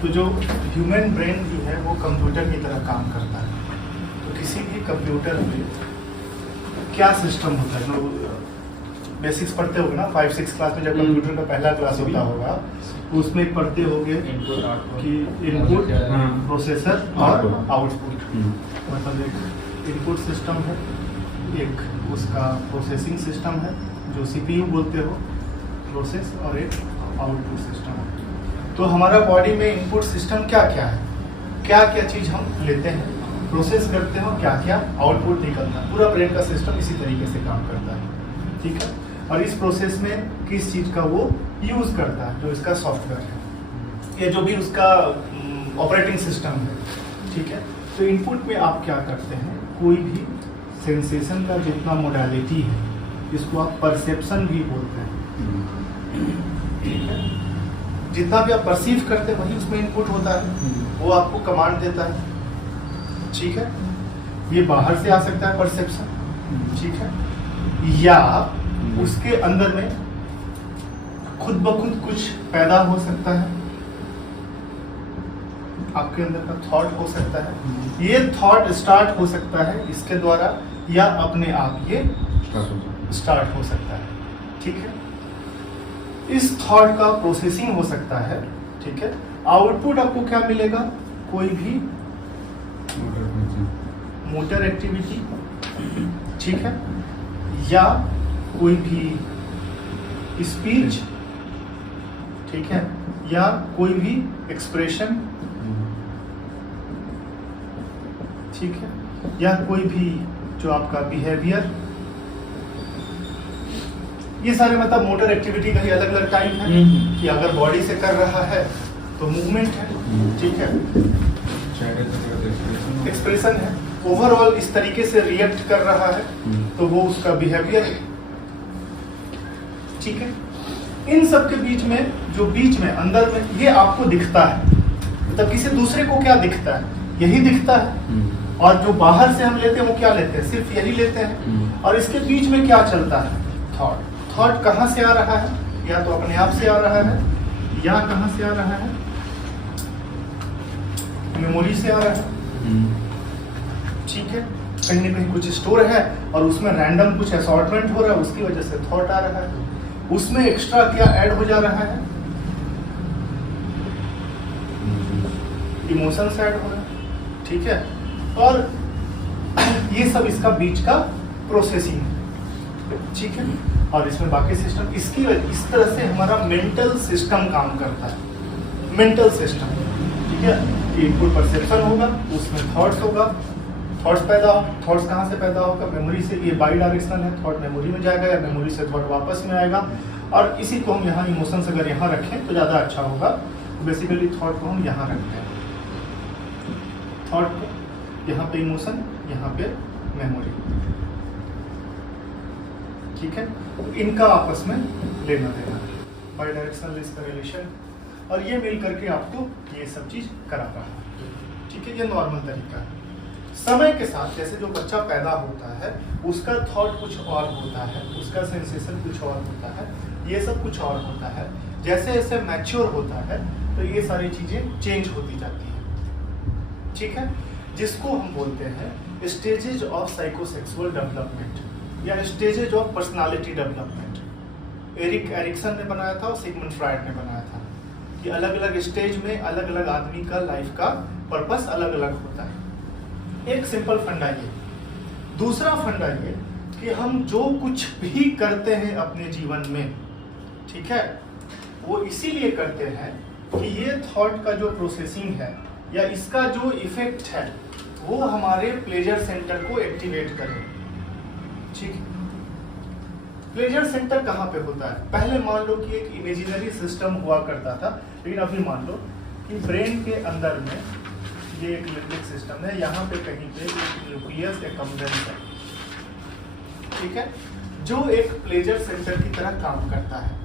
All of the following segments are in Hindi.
तो जो ह्यूमन ब्रेन जो है वो कंप्यूटर की तरह काम करता है। तो किसी भी कंप्यूटर में क्या सिस्टम होता है, जो बेसिक्स पढ़ते होगे ना 5-6 क्लास में, जब कंप्यूटर का पहला क्लास होता होगा तो उसमें पढ़ते होगे कि इनपुट, प्रोसेसर और आउटपुट। मतलब एक इनपुट सिस्टम है, एक उसका प्रोसेसिंग सिस्टम है जो सीपीयू बोलते हो, प्रोसेस, और एक आउटपुट सिस्टम है। तो हमारा बॉडी में इनपुट सिस्टम क्या क्या है, क्या क्या चीज़ हम लेते हैं, प्रोसेस करते हो, क्या क्या आउटपुट निकलता है। पूरा ब्रेन का सिस्टम इसी तरीके से काम करता है, ठीक है। और इस प्रोसेस में किस चीज़ का वो यूज़ करता है, जो इसका सॉफ्टवेयर है या जो भी उसका ऑपरेटिंग सिस्टम है, ठीक है। तो इनपुट में आप क्या करते हैं, कोई भी सेंसेशन का जितना मोडालिटी है, जिसको आप परसेप्शन भी बोलते हैं, ठीक है, जितना भी आप परसीव करते हैं वही उसमें इनपुट होता है, वो आपको कमांड देता है, ठीक है। ये बाहर से आ सकता है परसेप्शन, ठीक है, या उसके अंदर में खुद ब खुद कुछ पैदा हो सकता है, आपके अंदर का थॉट हो सकता है। ये थॉट स्टार्ट हो सकता है इसके द्वारा, या अपने आप ये स्टार्ट हो सकता है, ठीक है। इस थॉट का प्रोसेसिंग हो सकता है, ठीक है। आउटपुट आपको क्या मिलेगा, कोई भी मोटर एक्टिविटी, ठीक है, या कोई भी स्पीच, ठीक है, या कोई भी एक्सप्रेशन, ठीक है, या कोई भी जो आपका बिहेवियर। ये सारे मतलब मोटर एक्टिविटी का ही अलग अलग टाइप है कि अगर बॉडी से कर रहा है तो मूवमेंट है, ठीक है, एक्सप्रेशन है, ओवरऑल इस तरीके से रिएक्ट कर रहा है तो वो उसका बिहेवियर है, ठीक है। इन सब के बीच में जो बीच में अंदर में ये आपको दिखता है, मतलब किसी दूसरे को क्या दिखता है, यही दिखता है। और जो बाहर से हम लेते हैं वो क्या लेते हैं, सिर्फ यही लेते हैं। और इसके बीच में क्या चलता है, थॉट। थॉट कहाँ से आ रहा है, या तो अपने आप से आ रहा है, या कहाँ से आ रहा है, मेमोरी से आ रहा है, ठीक है, कहीं ना कहीं कुछ स्टोर है और उसमें रैंडम कुछ असॉर्टमेंट हो रहा है, उसकी वजह से थॉट आ रहा है। उसमें एक्स्ट्रा क्या ऐड हो जा रहा है, इमोशंस ऐड हो रहा है, ठीक है। और ये सब इसका बीच का प्रोसेसिंग है, ठीक है। और इसमें बाकी सिस्टम, इसकी इस तरह से हमारा मेंटल सिस्टम काम करता है। मेंटल सिस्टम, ठीक है, इनपुट परसेप्शन होगा, उसमें थॉट्स होगा, थॉट्स कहाँ से पैदा होगा, मेमोरी से। ये बाई डायरेक्शनल है, थॉट मेमोरी में जाएगा या मेमोरी से थॉट वापस में आएगा। और इसी को हम यहाँ इमोशंस अगर यहाँ रखें तो ज़्यादा अच्छा होगा। बेसिकली थॉट को हम यहाँ रखते हैं, थॉट को यहाँ पे इमोशन, यहाँ पे मेमोरी, ठीक है। तो इनका आपस में लेना देना, बाई डायरेक्शनल इसका रिलेशन, और ये मिल करके आपको ये सब चीज़ करा रहा है, ठीक है। ये नॉर्मल तरीका है। समय के साथ जैसे जो बच्चा पैदा होता है उसका थॉट कुछ और होता है, उसका सेंसेशन कुछ और होता है, ये सब कुछ और होता है। जैसे जैसे मैच्योर होता है तो ये सारी चीज़ें चेंज होती जाती हैं, ठीक है। जिसको हम बोलते हैं स्टेजेज ऑफ साइकोसेक्सुअल डेवलपमेंट या stages of personality development. Erik Erikson ने बनाया था और सिगमंड फ्रायड ने बनाया था कि अलग अलग स्टेज में अलग अलग आदमी का लाइफ का पर्पस अलग अलग होता है। एक सिंपल फंडा ये। दूसरा फंडा ये कि हम जो कुछ भी करते हैं अपने जीवन में, ठीक है, वो इसीलिए करते हैं कि ये थॉट का जो प्रोसेसिंग है या इसका जो इफेक्ट है वो हमारे प्लेजर सेंटर को एक्टिवेट करे, ठीक। प्लेजर सेंटर कहाँ पे होता है, पहले मान लो कि एक इमेजिनरी सिस्टम हुआ करता था, लेकिन अभी मान लो कि ब्रेन के अंदर में ये एक लिम्बिक सिस्टम है, यहाँ पे कहीं पे एक न्यूक्लियस एकम्बेंस है, ठीक है, जो एक प्लेजर सेंटर की तरह काम करता है।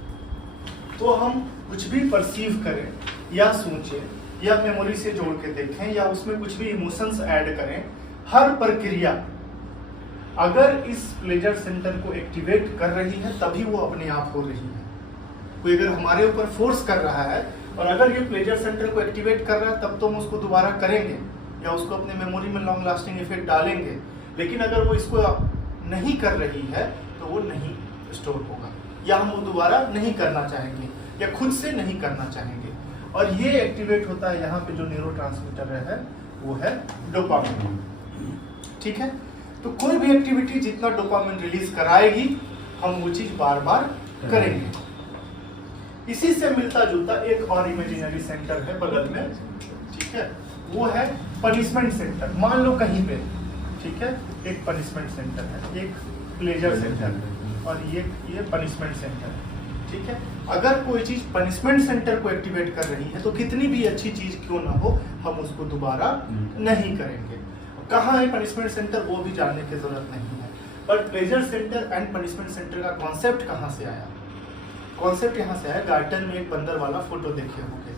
तो हम कुछ भी परसीव करें या सोचें या मेमोरी से जोड़ के देखें या उसमें कुछ भी इमोशंस ऐड करें, हर प्रक्रिया अगर इस प्लेजर सेंटर को एक्टिवेट कर रही है तभी वो अपने आप हो रही है। कोई अगर हमारे ऊपर फोर्स कर रहा है और अगर ये प्लेजर सेंटर को एक्टिवेट कर रहा है तब तो हम उसको दोबारा करेंगे या उसको अपने मेमोरी में लॉन्ग लास्टिंग इफेक्ट डालेंगे, लेकिन अगर वो इसको नहीं कर रही है तो वो नहीं स्टोर होगा या हम वो दोबारा नहीं करना चाहेंगे या खुद से नहीं करना चाहेंगे। और ये एक्टिवेट होता है यहाँ पे जो न्यूरोट्रांसमीटर है वो है डोपामिन। ठीक है, तो कोई भी एक्टिविटी जितना डोपामिन रिलीज कराएगी हम वो चीज बार बार करेंगे। इसी से मिलता जुलता एक और इमेजिनरी सेंटर है बगल में, ठीक है, वो है पनिशमेंट सेंटर। मान लो कहीं पे, ठीक है, एक पनिशमेंट सेंटर है, एक प्लेजर सेंटर है और ये पनिशमेंट सेंटर है। ठीक है, अगर कोई चीज पनिशमेंट सेंटर को एक्टिवेट कर रही है तो कितनी भी अच्छी चीज क्यों ना हो हम उसको दोबारा नहीं करेंगे। कहाँ है पनिशमेंट सेंटर वो भी जानने की जरूरत नहीं है, पर pleasure centre and punishment centre का कॉन्सेप्ट कहाँ से आया? कॉन्सेप्ट यहाँ से आया, गार्डन में एक बंदर वाला फोटो देखे होंगे।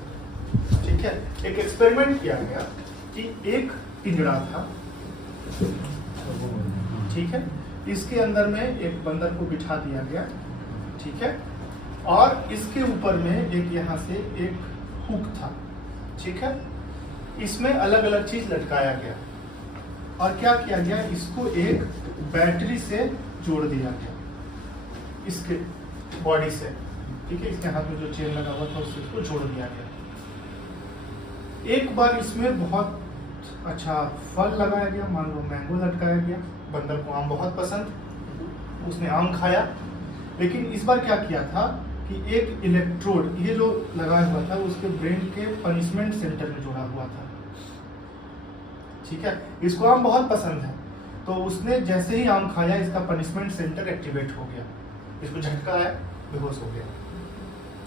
ठीक है, एक एक्सपेरिमेंट किया गया कि एक पिंजरा था, ठीक है, इसके अंदर में एक बंदर को बिठा दिया गया, ठीक है, और इसके ऊपर में एक यहाँ से एक हुक था, ठीक है, इसमें अलग अलग चीज लटकाया गया और क्या किया गया, इसको एक बैटरी से जोड़ दिया गया इसके बॉडी से, ठीक है, इसके हाथ में जो चेन लगा हुआ था उससे इसको जोड़ दिया गया। एक बार इसमें बहुत अच्छा फल लगाया गया, मान लो मैंगो लटकाया गया, बंदर को आम बहुत पसंद, उसने आम खाया। लेकिन इस बार क्या किया था कि एक इलेक्ट्रोड ये जो लगाया हुआ था उसके ब्रेन के पनिशमेंट सेंटर में जोड़ा हुआ था, ठीक है, इसको आम बहुत पसंद है, तो उसने जैसे ही आम खाया इसका पनिशमेंट सेंटर एक्टिवेट हो गया, इसको झटका आया, बेहोश हो गया,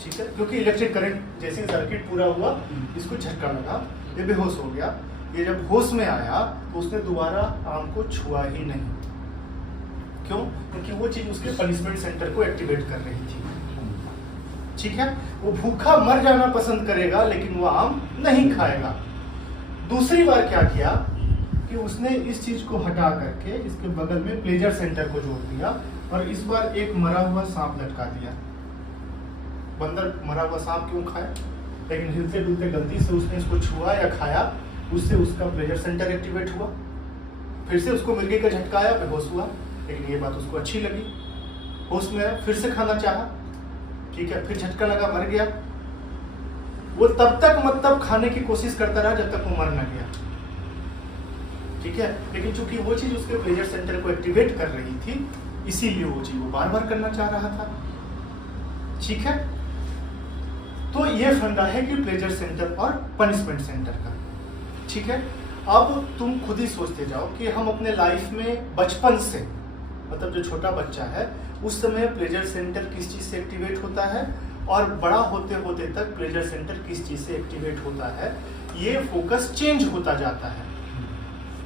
ठीक है, क्योंकि इलेक्ट्रिक करंट जैसे सर्किट पूरा हुआ इसको झटका लगा, ये बेहोश हो गया। ये जब होश में आया तो उसने दोबारा आम को छुआ ही नहीं, क्यों? क्योंकि वो चीज उसके पनिशमेंट सेंटर को एक्टिवेट कर रही थी, ठीक है, वो भूखा मर जाना पसंद करेगा लेकिन वो आम नहीं खाएगा। दूसरी बार क्या किया कि उसने इस चीज को हटा करके इसके बगल में प्लेजर सेंटर को जोड़ दिया और इस बार एक मरा हुआ सांप लटका दिया। बंदर मरा हुआ सांप क्यों खाए, लेकिन हिलते डुलते गलती से उसने इसको छुआ या खाया, उससे उसका प्लेजर सेंटर एक्टिवेट हुआ, फिर से उसको मिर्गी का झटका आया, बेहोश हुआ, लेकिन ये बात उसको अच्छी लगी, होश में आया, फिर से खाना चाहा, ठीक है, फिर झटका लगा, मर गया। वो तब तक मतलब खाने की कोशिश करता रहा जब तक वो मर न गया, ठीक है, लेकिन चूंकि वो चीज उसके प्लेजर सेंटर को एक्टिवेट कर रही थी इसीलिए वो चीज वो बार बार करना चाह रहा था, ठीक है। तो ये फंडा है कि प्लेजर सेंटर और पनिशमेंट सेंटर का, ठीक है। अब तुम खुद ही सोचते जाओ कि हम अपने लाइफ में बचपन से, मतलब जो छोटा बच्चा है उस समय प्लेजर सेंटर किस चीज से एक्टिवेट होता है और बड़ा होते होते तक प्लेजर सेंटर किस चीज से एक्टिवेट होता है, ये फोकस चेंज होता जाता है।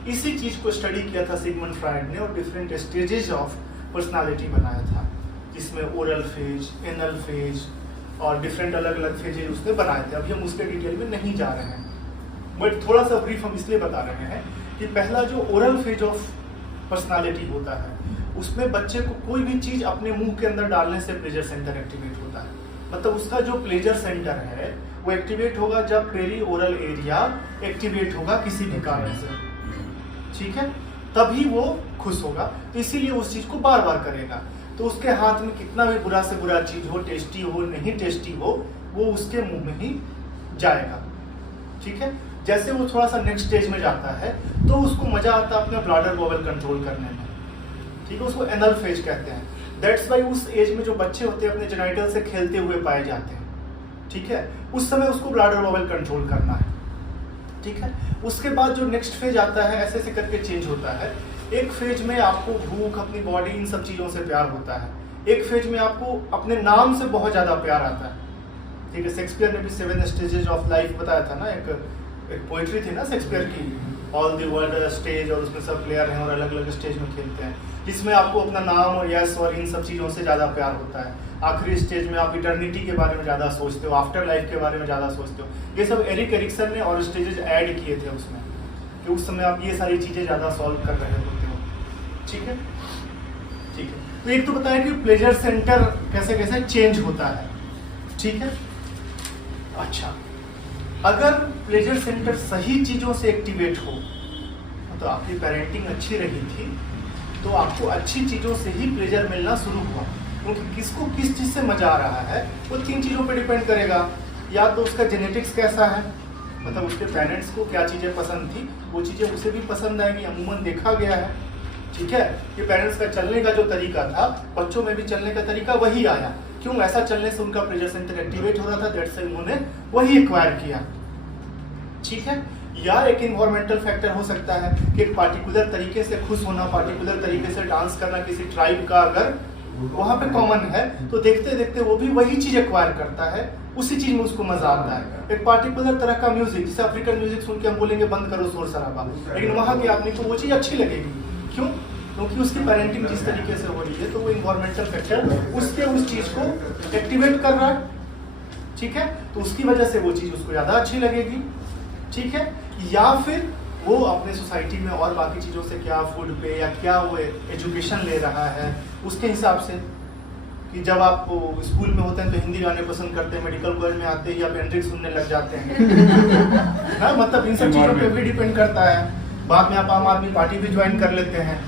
इसी चीज को स्टडी किया था सिगमंड फ्रायड ने और डिफरेंट स्टेजेस ऑफ पर्सनालिटी बनाया था, जिसमें ओरल फेज, एनल फेज और डिफरेंट अलग अलग फेजेज उसने बनाए थे। अभी हम उसके डिटेल में नहीं जा रहे हैं, बट थोड़ा सा ब्रीफ हम इसलिए बता रहे हैं कि पहला जो ओरल फेज ऑफ पर्सनालिटी होता है उसमें बच्चे को कोई भी चीज अपने मुंह के अंदर डालने से प्लेजर सेंटर एक्टिवेट होता है, मतलब उसका जो प्लेजर सेंटर है वो एक्टिवेट होगा जब पेरी ओरल एरिया एक्टिवेट होगा किसी भी कारण से, ठीक है, तभी वो खुश होगा। तो इसीलिए उस चीज को बार बार करेगा। तो उसके हाथ में कितना भी बुरा से बुरा चीज हो, टेस्टी हो नहीं टेस्टी हो, वो उसके मुंह में ही जाएगा, ठीक है। जैसे वो थोड़ा सा नेक्स्ट स्टेज में जाता है तो उसको मजा आता है अपने ब्लैडर बबल कंट्रोल करने में, ठीक है, उसको एनल फेज कहते हैं। दैट्स वाई उस एज में जो बच्चे होते हैं अपने जेनाइटल से खेलते हुए पाए जाते हैं, ठीक है, उस समय उसको ब्लैडर बबल कंट्रोल करना है, ठीक है। उसके बाद जो नेक्स्ट फेज आता है ऐसे ऐसे करके चेंज होता है। एक फेज में आपको भूख, अपनी बॉडी, इन सब चीजों से प्यार होता है। एक फेज में आपको अपने नाम से बहुत ज्यादा प्यार आता है, ठीक है। शेक्सपियर ने भी 7 स्टेजेस ऑफ लाइफ बताया था ना, एक पोइट्री थी ना शेक्सपियर की, ऑल द वर्ल्ड स्टेज, और उसमें सब प्लेयर हैं और अलग अलग स्टेज में खेलते हैं, जिसमें आपको अपना नाम और यश और इन सब चीज़ों से ज़्यादा प्यार होता है। आखिरी स्टेज में आप इटर्निटी के बारे में ज़्यादा सोचते हो, आफ्टर लाइफ के बारे में ज़्यादा सोचते हो। ये सब एरिक एरिक्सन ने और स्टेजेस ऐड किए थे उसमें, कि उस समय आप ये सारी चीज़ें ज़्यादा सॉल्व कर रहे होते हो, ठीक है, ठीक है। तो एक तो बताया कि प्लेजर सेंटर कैसे कैसे चेंज होता है, ठीक है। अच्छा, अगर प्लेजर सेंटर सही चीज़ों से एक्टिवेट हो, तो आपकी पेरेंटिंग अच्छी रही थी, तो आपको अच्छी चीज़ों से ही प्लेजर मिलना शुरू हुआ। क्योंकि किसको किस चीज़ से मज़ा आ रहा है वो 3 चीज़ों पे डिपेंड करेगा। या तो उसका जेनेटिक्स कैसा है, मतलब उसके पेरेंट्स को क्या चीज़ें पसंद थी वो चीज़ें उसे भी पसंद आएगी, अमूमन देखा गया है। ठीक है, कि पेरेंट्स का चलने का जो तरीका था बच्चों में भी चलने का तरीका वही आया। क्यों? ऐसा चलने से उनका प्लेजर सेंटर एक्टिवेट हो रहा था, दैट्स व्हाई उन्होंने वही एक्वायर किया। ठीक है, या एक इन्वायरमेंटल फैक्टर हो सकता है कि एक पार्टिकुलर तरीके से खुश होना, पार्टिकुलर तरीके से डांस करना किसी ट्राइब का अगर वहाँ पे कॉमन है तो देखते देखते वो भी वही चीज एक्वायर करता है, उसी चीज में उसको मजा आता है। एक पार्टिकुलर तरह का म्यूजिक, जैसे अफ्रीकन म्यूजिक सुन के हम बोलेंगे बंद करो शोर शराबा, लेकिन वहाँ के आदमी को वो चीज अच्छी लगेगी। क्यों? क्योंकि उसकी पेरेंटिंग जिस तरीके से हो रही है, तो वो इन्वायरमेंटल फैक्टर उसके उस चीज को एक्टिवेट कर रहा है। ठीक है, तो उसकी वजह से वो चीज उसको ज्यादा अच्छी लगेगी। ठीक है, या फिर वो अपने सोसाइटी में और बाकी चीज़ों से क्या फूड पे या क्या वो एजुकेशन ले रहा है उसके हिसाब से, कि जब आप स्कूल में होते हैं तो हिंदी गाने पसंद करते हैं, मेडिकल कॉलेज में आते ही आप एंड्रिक सुनने लग जाते हैं। हाँ, मतलब इन सब चीज़ों पे भी डिपेंड करता है। बाद में आप आम आदमी पार्टी भी ज्वाइन कर लेते हैं।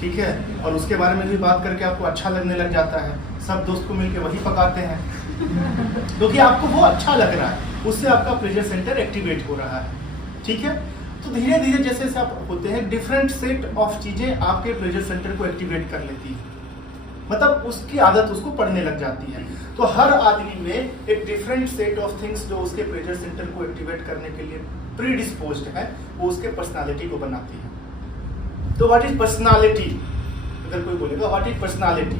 ठीक है, और उसके बारे में भी बात करके आपको अच्छा लगने लग जाता है, सब दोस्त को मिलके वही पकाते हैं क्योंकि आपको वो अच्छा लग रहा है, उससे आपका प्लेजर सेंटर एक्टिवेट हो रहा है। ठीक है, तो धीरे धीरे जैसे जैसे आप होते हैं डिफरेंट सेट ऑफ चीजें आपके प्लेजर सेंटर को एक्टिवेट कर लेती है, मतलब उसकी आदत उसको पड़ने लग जाती है। तो हर आदमी में एक डिफरेंट सेट ऑफ थिंग्स जो उसके प्लेजर सेंटर को एक्टिवेट करने के लिए प्रीडिस्पोज्ड है, वो उसके पर्सनालिटी को बनाती है। तो व्हाट इज पर्सनालिटी? अगर कोई बोलेगा व्हाट इज पर्सनालिटी,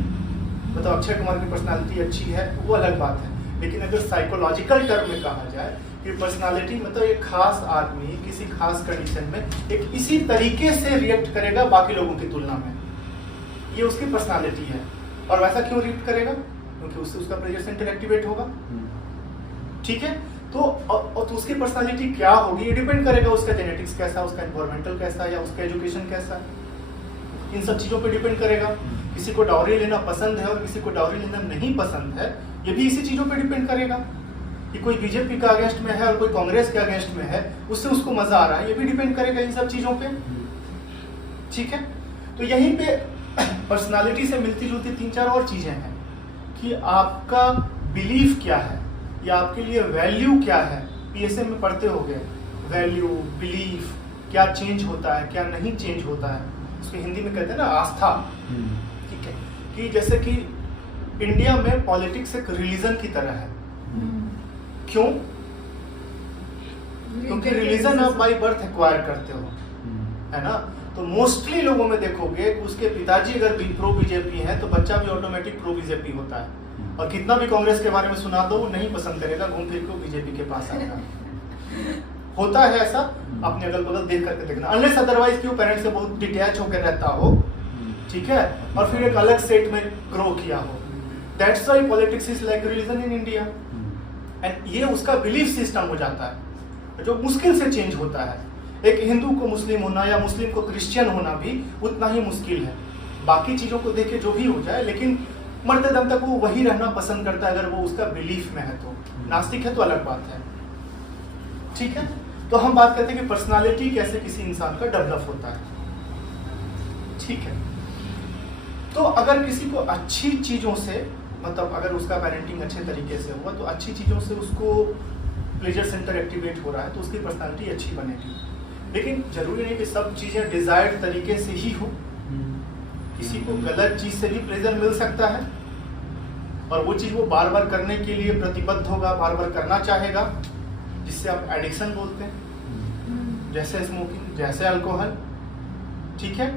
मतलब अक्षय कुमार की पर्सनालिटी अच्छी है वो अलग बात है, लेकिन अगर साइकोलॉजिकल टर्म में कहा जाए कि पर्सनालिटी मतलब एक खास आदमी किसी खास कंडीशन में एक इसी तरीके से रिएक्ट करेगा बाकी लोगों की तुलना में, ये उसकी पर्सनालिटी है। और वैसा क्यों रिएक्ट करेगा? क्योंकि उससे उसका प्लेजर सेंटर एक्टिवेट होगा। ठीक है, तो उसकी पर्सनालिटी क्या होगी ये डिपेंड करेगा उसका जेनेटिक्स कैसा, उसका एनवायरमेंटल कैसा, या उसका एजुकेशन कैसा, इन सब चीजों पे डिपेंड करेगा। किसी को डाउरी लेना पसंद है और किसी को डाउरी लेना नहीं पसंद है, ये भी इसी चीजों पे डिपेंड करेगा। कि कोई बीजेपी का अगेंस्ट में है और कोई कांग्रेस के अगेंस्ट में है, उससे उसको मजा आ रहा है, ये भी डिपेंड करेगा इन सब चीजों पे। ठीक है, तो यहीं पे पर्सनालिटी से मिलती जुलती 3-4 और चीजें हैं कि आपका बिलीफ क्या है या आपके लिए वैल्यू क्या है। पीएसएम में पढ़ते होंगे वैल्यू, बिलीफ, क्या चेंज होता है क्या नहीं चेंज होता है, उसको हिंदी में कहते हैं ना आस्था। ठीक है, कि जैसे कि इंडिया में पॉलिटिक्स एक रिलीजन की तरह है। क्यों? क्योंकि रिलीजन आप बाय बर्थ एक्वायर करते हो, है ना। तो मोस्टली लोगों में देखोगे उसके पिताजी अगर प्रो बीजेपी हैं तो बच्चा भी ऑटोमेटिक प्रो बीजेपी होता है, और कितना भी कांग्रेस के बारे में सुना दो वो नहीं पसंद करेगा, घूम फिर के बीजेपी के पास आएगा। होता है ऐसा, अपने अगल बगल देख करके देखना, अनलेस अदरवाइज क्यों पेरेंट्स से बहुत डिटैच होकर रहता हो, ठीक है, और फिर एक अलग सेट में ग्रो किया हो। That's why politics is like religion in India, and ये उसका बिलीफ सिस्टम हो जाता है जो मुश्किल से चेंज होता है। एक हिंदू को मुस्लिम होना या मुस्लिम को क्रिश्चियन होना भी उतना ही मुश्किल है। बाकी चीजों को देखे जो भी हो जाए, लेकिन मरते दम तक वो वही रहना पसंद करता है अगर वो उसका बिलीफ में है तो। नास्तिक है तो अलग बात है। ठीक है, तो हम बात करते हैं कि पर्सनालिटी कैसे किसी इंसान का डेवलप होता है। ठीक है, तो अगर किसी को अच्छी चीजों से, मतलब अगर उसका पेरेंटिंग अच्छे तरीके से हुआ तो अच्छी चीजों से उसको प्लेजर सेंटर एक्टिवेट हो रहा है तो उसकी पर्सनालिटी अच्छी बनेगी। लेकिन जरूरी नहीं कि सब चीजें डिजायर्ड तरीके से ही हो, किसी को गलत चीज से भी प्लेजर मिल सकता है और वो चीज वो बार बार करने के लिए प्रतिबद्ध होगा, बार बार करना चाहेगा, जिससे आप एडिक्शन बोलते हैं, जैसे स्मोकिंग, जैसे अल्कोहल। ठीक है,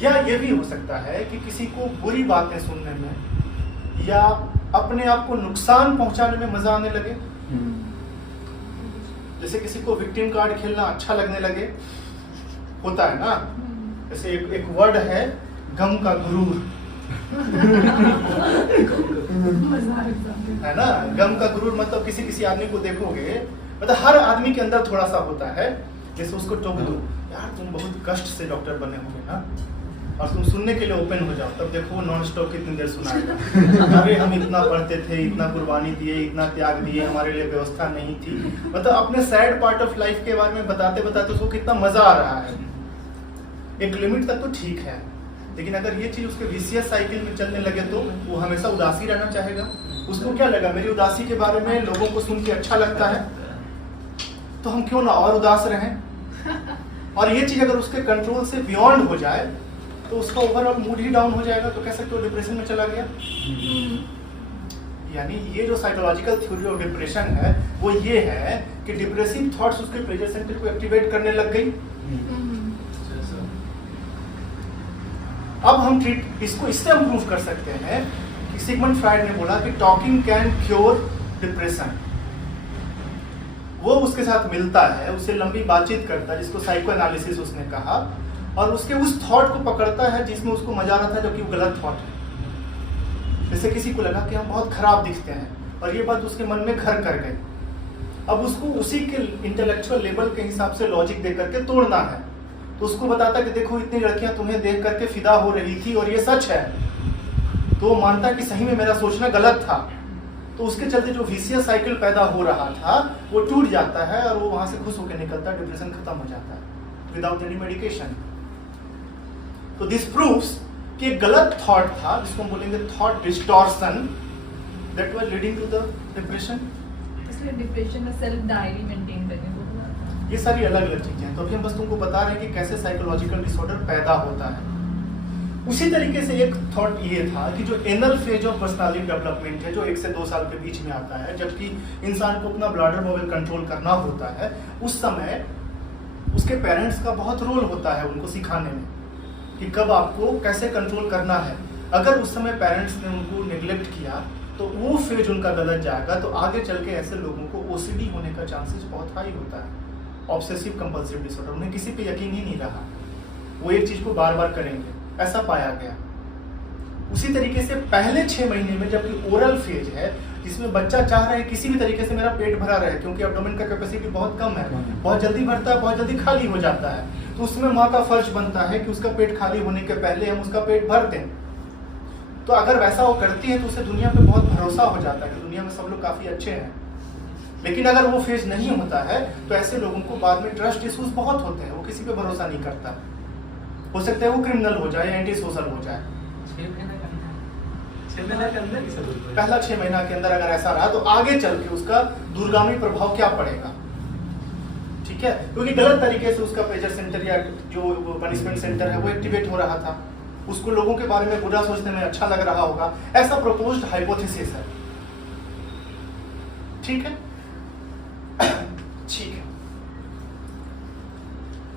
या ये भी हो सकता है कि किसी को बुरी बातें सुनने में या अपने आप को नुकसान पहुंचाने में मजा आने लगे। जैसे किसी को विक्टिम कार्ड खेलना अच्छा लगने लगे, होता है ना। जैसे एक वर्ड है गम का गुरूर, है ना। गम का गुरूर मतलब किसी किसी आदमी को देखोगे, मतलब हर आदमी के अंदर थोड़ा सा होता है। जैसे उसको टोक दो, यार तुम बहुत कष्ट से डॉक्टर बने होंगे ना, और तुम सुनने के लिए ओपन हो जाओ, तब देखो वो नॉन स्टॉप कितनी देर सुनाएगा। अरे हम इतना पढ़ते थे, इतना कुर्बानी दिए, इतना त्याग दिए, हमारे लिए व्यवस्था नहीं थी। मतलब अपने सैड पार्ट ऑफ लाइफ के बारे में बताते बताते उसको कितना मजा आ रहा है। एक लिमिट तक तो ठीक है, लेकिन अगर ये चीज उसके विशियस साइकिल में चलने लगे तो वो हमेशा उदासी रहना चाहेगा। उसको क्या लगा, मेरी उदासी के बारे में लोगों को सुन के अच्छा लगता है, तो हम क्यों ना और उदास रहें। और ये चीज अगर उसके कंट्रोल से बियॉन्ड हो जाए तो उसका ओवरऑल मूड ही डाउन हो जाएगा, तो कह सकते हो डिप्रेशन में चला गया। यानी ये जो साइकोलॉजिकल थ्योरी ऑफ डिप्रेशन है वो ये है कि डिप्रेसिव थॉट्स उसके प्लेजर सेंटर को एक्टिवेट करने लग गई। अब हम इसको इससे हम प्रूव कर सकते हैं कि सिगमंड फ्रायड ने बोला कि टॉकिंग कैन क्योर डिप्रेशन। वो उसके साथ मिलता है, उससे लंबी बातचीत करता है, जिसको साइको एनालिसिस उसने कहा, और उसके उस थॉट को पकड़ता है जिसमें उसको मजा आ रहा था, जबकि वो गलत थॉट है। जैसे किसी को लगा कि हम बहुत खराब दिखते हैं और ये बात उसके मन में घर कर गई। अब उसको उसी के इंटेलेक्चुअल लेवल के हिसाब से लॉजिक दे करके तोड़ना है। तो उसको बताता कि देखो इतनी लड़कियां तुम्हें देख करके फिदा हो रही थी और ये सच है। तो वो मानता कि सही में मेरा सोचना गलत था। तो उसके चलते जो विशियस साइकिल पैदा हो रहा था वो टूट जाता है और वो वहां से खुश होकर निकलता है, डिप्रेशन खत्म हो जाता है विदाउट एनी मेडिकेशन। तो दिस प्रूव्स कि एक गलत थॉट था, जिसको हम बोलेंगे thought distortion, that was leading to the depression. इसलिए डिप्रेशन में सेल्फ डायरी मेंटेन करने को बोला था। ये सारी अलग अलग चीजें हैं। तो अभी हम बस तुमको बता रहे हैं कि कैसे साइकोलॉजिकल डिसऑर्डर पैदा होता है। उसी तरीके से एक थॉट ये था कि जो anal phase of personality development है, जो 1 से 2 साल के बीच में आता है, जबकि इंसान को अपना ब्लडर लेवल कंट्रोल करना होता है, उस समय उसके पेरेंट्स का बहुत रोल होता है उनको सिखाने में कि कब आपको कैसे कंट्रोल करना है। अगर उस समय पेरेंट्स ने उनको नेग्लेक्ट किया तो वो फेज उनका गलत जाएगा, तो आगे चल के ऐसे लोगों को ओसीडी होने का चांसेस बहुत हाई होता है, ऑब्सेसिव कंपल्सिव डिसऑर्डर। उन्हें किसी पे यकीन ही नहीं रहा, वो एक चीज को बार बार करेंगे, ऐसा पाया गया। उसी तरीके से पहले 6 महीने में जबकि ओरल फेज है, जिसमें बच्चा चाह रहा है किसी भी तरीके से मेरा पेट भरा रहे, क्योंकि एब्डोमेन का कैपेसिटी बहुत कम है, बहुत जल्दी भरता है, बहुत जल्दी खाली हो जाता है, तो उसमें माँ का फर्ज बनता है कि उसका पेट खाली होने के पहले हम उसका पेट भर दें। तो अगर वैसा वो करती है तो उसे दुनिया पे बहुत भरोसा हो जाता है कि दुनिया में सब लोग काफी अच्छे हैं। लेकिन अगर वो फेज नहीं होता है तो ऐसे लोगों को बाद में ट्रस्ट इश्यूज बहुत होते हैं, वो किसी पे भरोसा नहीं करता। हो सकता है वो क्रिमिनल हो जाए, एंटी सोशल हो जाए। पहला 6 महीना के अंदर अगर ऐसा रहा तो आगे चल के उसका दूरगामी प्रभाव क्या पड़ेगा, ठीक है, क्योंकि गलत तरीके से उसका प्लेजर सेंटर या जो पनिशमेंट सेंटर है वो एक्टिवेट हो रहा था, उसको लोगों के बारे में बुरा सोचने में अच्छा लग रहा होगा, ऐसा प्रोपोज्ड हाइपोथेसिस है। ठीक है, ठीक है।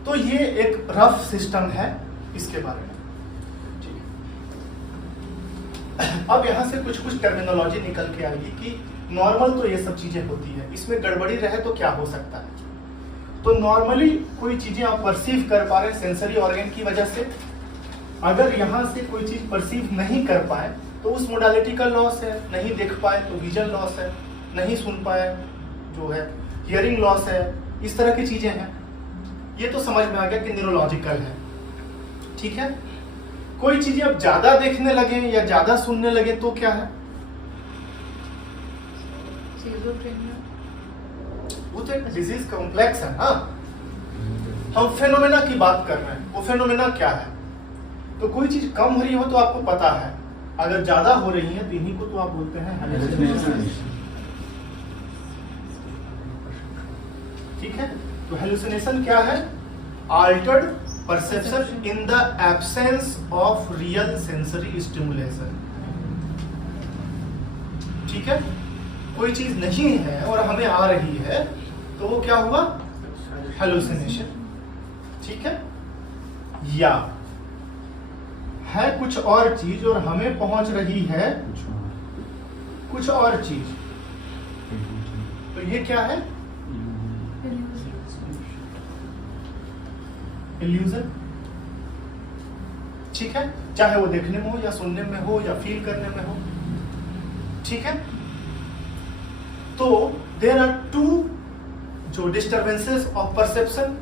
तो ये एक रफ सिस्टम है इसके बारे में। अब यहां से कुछ टर्मिनोलॉजी निकल के आएगी कि नॉर्मल तो ये सब चीजें होती है, इसमें गड़बड़ी रहे तो क्या हो सकता है। तो नॉर्मली कोई चीजें आप परसीव कर पा रहे सेंसरी ऑर्गन की वजह से, अगर यहां से कोई चीज परसीव नहीं कर पाए तो उस मोडालिटी का लॉस है, नहीं देख पाए तो विजन लॉस है, नहीं सुन पाए जो है हियरिंग लॉस है, इस तरह की चीजें हैं। ये तो समझ में आ गया कि न्यूरोलॉजिकल है, ठीक है। कोई चीजें अब ज्यादा देखने लगे या ज्यादा सुनने लगे तो क्या है, वो तो एक डिजीज कॉम्प्लेक्स है ना। हम फेनोमेना की बात कर रहे हैं, वो फेनोमेना क्या है। तो कोई चीज कम हो रही हो तो आपको पता है, अगर ज्यादा हो रही है तो इन्हीं को तो आप बोलते हैं हेलुसिनेशन, ठीक है। तो हेलुसिनेशन क्या है, Altered perception in the absence of real sensory stimulation, ठीक है। कोई चीज नहीं है और हमें आ रही है तो वो क्या हुआ, हेलुसिनेशन, ठीक है। या है कुछ और चीज और हमें पहुंच रही है कुछ और चीज, तो ये क्या है, इल्यूजन, ठीक है। चाहे वो देखने में हो या सुनने में हो या फील करने में हो, ठीक है। तो देयर आर टू जो डिस्टर्बेंसेस ऑफ परसेप्शन,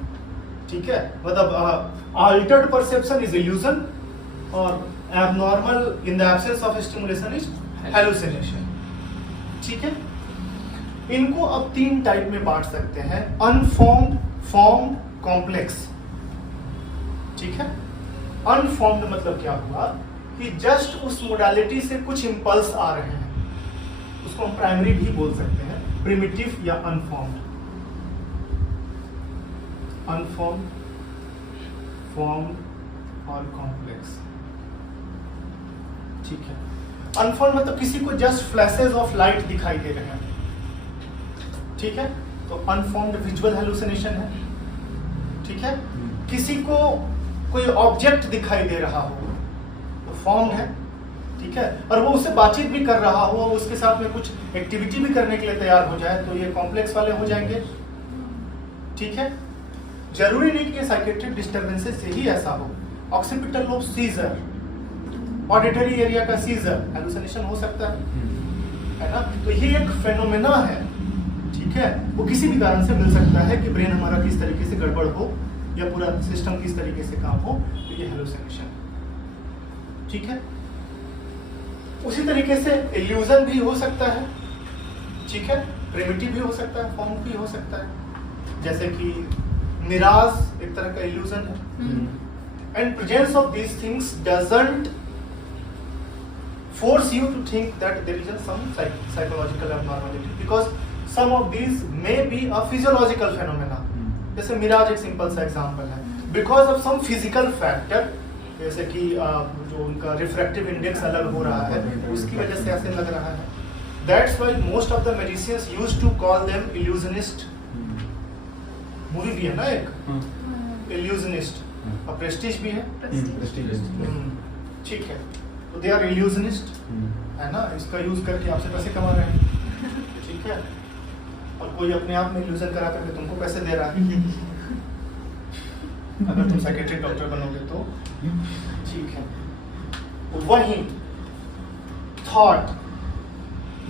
ठीक है, मतलब अल्टर्ड परसेप्शन इज इल्यूजन और abnormal in the absence of stimulation is hallucination. ठीक है, इनको अब 3 टाइप में बांट सकते हैं, अनफॉर्म्ड, फॉर्म्ड, कॉम्प्लेक्स. ठीक है, अनफॉर्म्ड मतलब क्या हुआ कि जस्ट उस मोडालिटी से कुछ इंपल्स आ रहे हैं, उसको हम प्राइमरी भी बोल सकते हैं, प्रिमिटिव या अनफॉर्म्ड. अनफॉर्म्ड, फॉर्म्ड और कॉम्प्लेक्स. ठीक है, अनफॉर्म्ड मतलब किसी को जस्ट फ्लैशेस ऑफ लाइट दिखाई दे रहे हैं. ठीक है, तो अनफॉर्म्ड विजुअल हेलुसिनेशन है. ठीक है, किसी को कोई ऑब्जेक्ट दिखाई दे रहा हो तो फॉर्म्ड है. ठीक है, और वो उससे बातचीत भी कर रहा हो, उसके साथ में कुछ एक्टिविटी भी करने के लिए तैयार हो जाए, तो ये कॉम्प्लेक्स वाले हो जाएंगे. ठीक है, जरूरी नहीं कि साइकेट्रिक डिस्टर्बेंसेस से ही ऐसा हो. Occipital lobe seizure, auditory area का सीजर, हेलुसिनेशन हो सकता है ना. तो ये एक फेनोमेना है. ठीक है, वो किसी भी कारण से मिल सकता है कि ब्रेन हमारा किस तरीके से गड़बड़ हो या पूरा सिस्टम किस तरीके से काम हो, तो ये हेलुसिनेशन. ठीक है, उसी तरीके से इल्यूजन भी हो सकता है. ठीक है, प्रिमिटिव भी हो सकता है, फॉर्म भी हो सकता है, जैसे कि मिराज एक तरह का इल्यूजन है. And presence of these things doesn't force you to think that there is some psychological abnormality, because some of these may be a physiological phenomena. जैसे मिराज एक सिंपल सा एग्जांपल है, because of some physical factor, जैसे कि जो उनका रिफ्रैक्टिव इंडेक्स अलग हो रहा है, उसकी वजह से ऐसे लग रहा है. That's why most of the magicians used to call them illusionist. Movie भी है ना एक, illusionist, और प्रेस्टीज भी है. ठीक है, तो दे आर इल्यूजनिस्ट, है ना, इसका यूज करके आपसे पैसे कमा रहे हैं. ठीक है, और कोई अपने आप में इल्यूजन करा करके तुमको पैसे दे रहा है. अगर तुम साइकेट्रिक डॉक्टर बनोगे तो. ठीक है, वही थॉट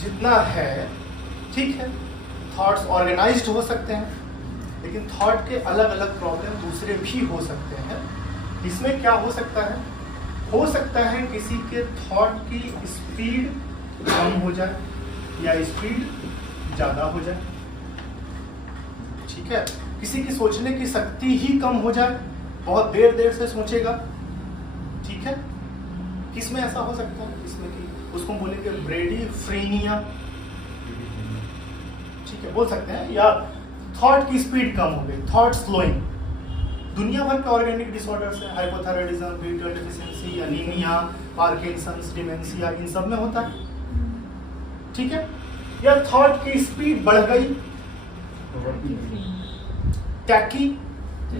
जितना है, ठीक है, थॉट्स ऑर्गेनाइज्ड हो सकते हैं, लेकिन थॉट के अलग अलग प्रॉब्लम दूसरे भी हो सकते हैं. इसमें क्या हो सकता है किसी के थॉट की स्पीड कम हो जाए या स्पीड ज्यादा हो जाए. ठीक है, किसी की सोचने की शक्ति ही कम हो जाए, बहुत देर देर से सोचेगा. ठीक है, किसमें ऐसा हो सकता है, इसमें कि उसको बोलेंगे ब्रेडीफ्रेनिया. ठीक है, बोल सकते हैं, या थॉट की स्पीड कम हो गई, थॉट स्लोइंग. दुनिया भर के ऑर्गेनिक डिसऑर्डर्स है, hypothyroidism, B12 deficiency, anaemia, Parkinson's, dementia, इन सब में होता है. ठीक है, या थॉट की स्पीड बढ़ गई, टैकी,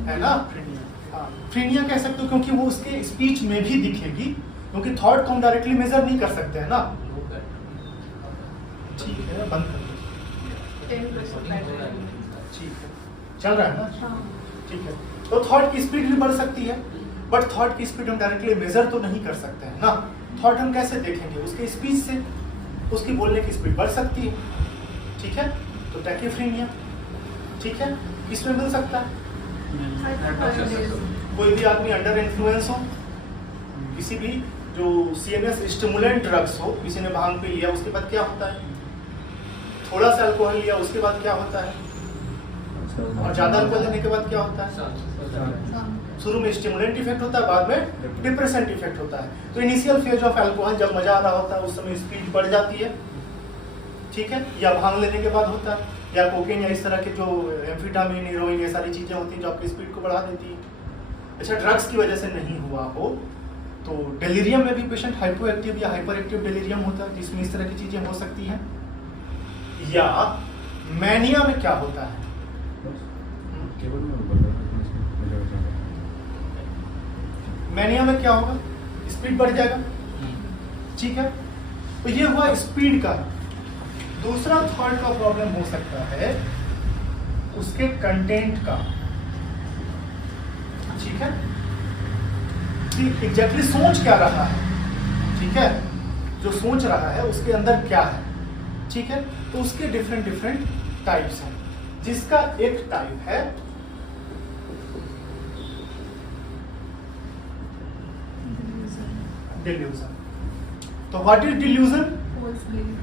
है ना, फ्रीनिया कह सकते हो, क्योंकि वो उसके स्पीच में भी दिखेगी, क्योंकि थॉट को हम डायरेक्टली मेजर नहीं कर सकते हैं ना. ठीक है, बंद कर दो. ठीक है, चल रहा है ना. ठीक है, तो थॉट की स्पीड भी बढ़ सकती है, बट थॉट की स्पीड हम डायरेक्टली मेजर तो नहीं कर सकते हैं ना. थॉट हम कैसे देखेंगे, उसके स्पीच से. उसकी बोलने की स्पीड बढ़ सकती है. ठीक है, तो टैकीफ्रीनिया. ठीक है, इसमें मिल सकता है. कोई भी आदमी अंडर इन्फ्लुएंस हो, किसी भी जो CNS स्टिमुलेंट ड्रग्स हो, किसी ने भांग पी लिया, उसके बाद क्या होता है, थोड़ा सा अल्कोहल लिया, उसके बाद क्या होता है, और ज्यादा अल्कोहल लेने के बाद क्या होता है, शुरू में स्टिमुलेंट इफेक्ट होता है, बाद में डिप्रेसेंट इफेक्ट होता है. तो इनिशियल फेज ऑफ अल्कोहल, जब मजा आ रहा होता है, उस समय स्पीड बढ़ जाती है. ठीक है, या भांग लेने के बाद होता है, या कोकेन, या इस तरह के जो एम्फेटामिन, हीरोइन, ये सारी चीजें होती हैं जो आपकी स्पीड को बढ़ा देती है. अच्छा, ड्रग्स की वजह से नहीं हुआ हो तो डेलीरियम में भी पेशेंट हाइपोएक्टिव या हाइपर एक्टिव डेलीरियम होता है, जिसमें इस तरह की चीजें हो सकती हैं. या मैनिया में क्या होता है, मैनिया में क्या होगा, स्पीड बढ़ जाएगा. ठीक है, तो ये हुआ स्पीड का. दूसरा थॉट का प्रॉब्लम हो सकता है उसके कंटेंट का. ठीक है, कि एग्जैक्टली सोच क्या रहा है. ठीक है, जो सोच रहा है उसके अंदर क्या है. ठीक है, तो उसके डिफरेंट डिफरेंट टाइप्स हैं, जिसका एक टाइप है डिल्यूजन। तो what is delusion? false belief.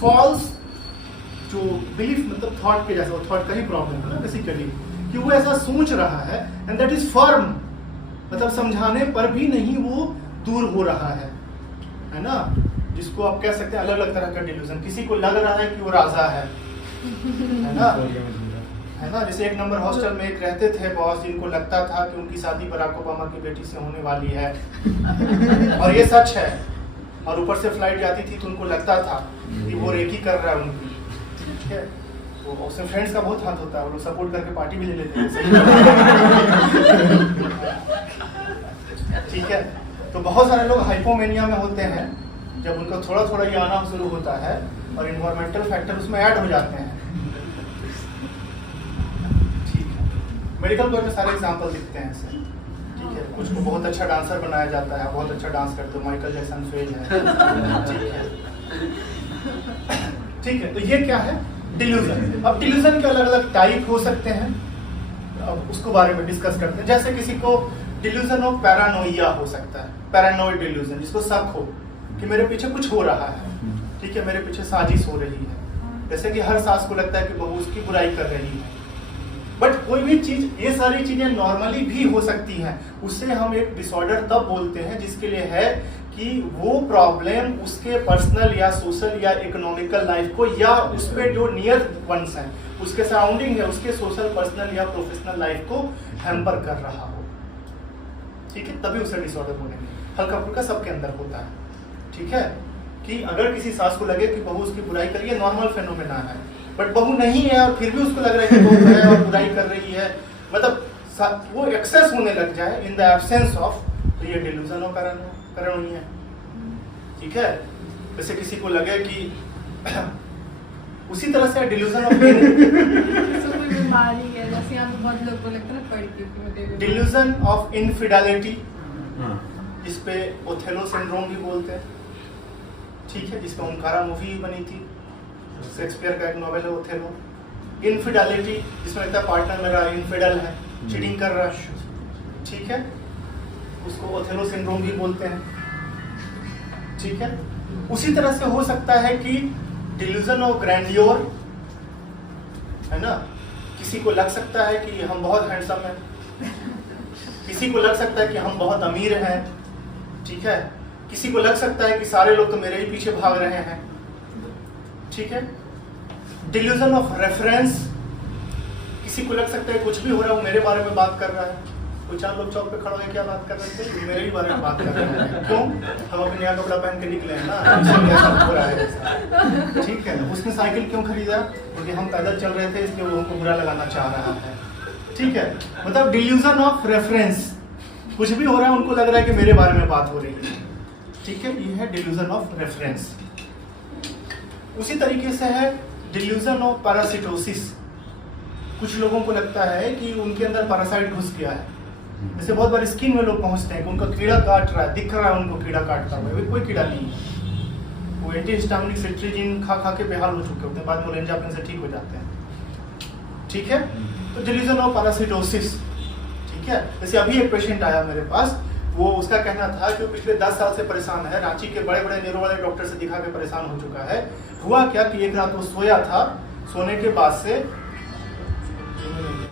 False जो बिलीफ मतलब थॉट के जैसा, थॉट का ही प्रॉब्लम है ना बेसिकली, कि वो ऐसा सोच रहा है एंड दैट इज फर्म, मतलब समझाने पर भी नहीं वो दूर हो रहा है ना। जिसको आप कह सकते हैं अलग अलग तरह का डिल्यूजन। किसी को लग रहा है कि वो राजा है ना, है ना। जैसे एक नंबर हॉस्टल में एक रहते थे बॉस, जिनको लगता था कि उनकी शादी बराक ओबामा की बेटी से होने वाली है और ये सच है, और ऊपर से फ्लाइट जाती थी तो उनको लगता था कि वो रेकी कर रहा है उनकी, ठीक है। तो उसमें फ्रेंड्स का बहुत हाथ होता है, वो लोग सपोर्ट करके पार्टी भी ले लेते हैं, ठीक है। तो बहुत सारे लोग हाइपोमेनिया में होते हैं जब उनको थोड़ा थोड़ा ये आना शुरू होता है और इन्वायरमेंटल फैक्टर उसमें ऐड हो जाते हैं, ठीक है। मेडिकल बोर्ड में सारे एग्जाम्पल दिखते हैं ऐसे, ठीक है। कुछ को बहुत अच्छा डांसर बनाया जाता है, बहुत अच्छा डांस करते हो, माइकल जैक्सन फेल है, ठीक है। तो ये क्या है? डिल्यूजन। अब डिल्यूजन के अलग अलग टाइप हो सकते हैं, अब उसको बारे में डिस्कस करते हैं। जैसे किसी को डिल्यूजन ऑफ पैरानोइया हो सकता है, पैरानोइड डिल्यूजन, जिसको शक हो कि मेरे पीछे कुछ हो रहा है, ठीक है, मेरे पीछे साजिश हो रही है। जैसे कि हर सास को लगता है कि बहू उसकी बुराई कर रही है। बट कोई भी चीज, ये सारी चीजें नॉर्मली भी हो सकती हैं, उससे हम एक डिसऑर्डर तब बोलते हैं जिसके लिए है कि वो प्रॉब्लम उसके पर्सनल या सोशल या इकोनॉमिकल लाइफ को, या उसपे जो नियर वंस हैं, उसके सराउंडिंग है, उसके सोशल, पर्सनल या प्रोफेशनल लाइफ को हैम्पर कर रहा हो, ठीक है। तभी उसे डिसऑर्डर बोलेंगे। हल्का फुल्का सबके अंदर होता है, ठीक है। कि अगर किसी सास को लगे कि बहू उसकी बुराई कर रही है, नॉर्मल फेनोमेना है, बट बहू नहीं है और फिर भी उसको लग रहा है कि बहू है और बुराई कर रही है, मतलब वो एक्सेस होने लग जाए इन द एब्सेंस ऑफ, तो ये डिल्यूजन ऑफ पैरानोइया है, ठीक है। जैसे किसी को लगे कि उसी तरह से डिल्यूजन ऑफ कोई बीमारी है, जैसे यहाँ पे बहुत लोग को लगता है ना पढ़, डिल्यूजन ऑफ इनफिडेलिटी, जिस पे ओथेलो सिंड्रोम भी बोलते हैं, ठीक है, जिसपे ओमकारा मूवी बनी थी, शेक्सपियर का एक नॉवेल है ओथेलो। इनफिडेलिटी, जिसमें लगता है पार्टनर मेरा इनफिडल है, चीटिंग कर रहा है, ठीक है, उसको ओथेलो सिंड्रोम भी बोलते हैं, ठीक है। उसी तरह से हो सकता है कि डिल्यूजन ऑफ ग्रैंडियोर, है ना, किसी को लग सकता है कि हम बहुत हैंडसम हैं, किसी को लग सकता है कि हम बहुत अमीर हैं, ठीक है, किसी को लग सकता है कि सारे लोग तो मेरे ही पीछे भाग रहे हैं, ठीक है। डिल्यूजन ऑफ रेफरेंस, किसी को लग सकता है कुछ भी हो रहा है वो मेरे बारे में बात कर रहा है। कोई चार लोग चौक पे खड़ा होकर क्या बात कर रहे थे, मेरे ही बारे में बात कर रहे हैं, क्यों? हम अपने नया कपड़ा पहन के निकले हैं ना, ऐसा हो रहा है, ठीक है। उसने साइकिल क्यों खरीदा? क्योंकि हम पैदल चल रहे थे, इसलिए वो हमको बुरा लगाना चाह रहा है, ठीक है। मतलब डिल्यूजन ऑफ रेफरेंस, कुछ भी हो रहा है उनको लग रहा है कि मेरे बारे में बात हो रही है, ठीक है। ये है डिल्यूजन ऑफ रेफरेंस। उसी तरीके से है डिल्यूजन ऑफ पैरासिटोसिस। कुछ लोगों को लगता है कि उनके अंदर पैरासाइट घुस गया है, जैसे बहुत बार स्किन में लोग पहुंचते हैं कि उनका कीड़ा काट रहा है, दिख रहा है उनको कीड़ा काटता हुआ, कोई कीड़ा नहीं है, वो एंटीहिस्टामिनिक सिट्रीजिन खा खा के बेहाल हो चुके होते हैं, बाद में लेंजापन से ठीक हो जाते हैं, ठीक है। तो डिल्यूजन ऑफ पैरासिटोसिस, ठीक है। जैसे अभी एक पेशेंट आया मेरे पास, वो उसका कहना था कि वो पिछले 10 साल से परेशान है, रांची के बड़े बड़े न्यूरो वाले डॉक्टर से दिखा के परेशान हो चुका है। हुआ क्या कि एक रात वो सोया था, सोने के बाद से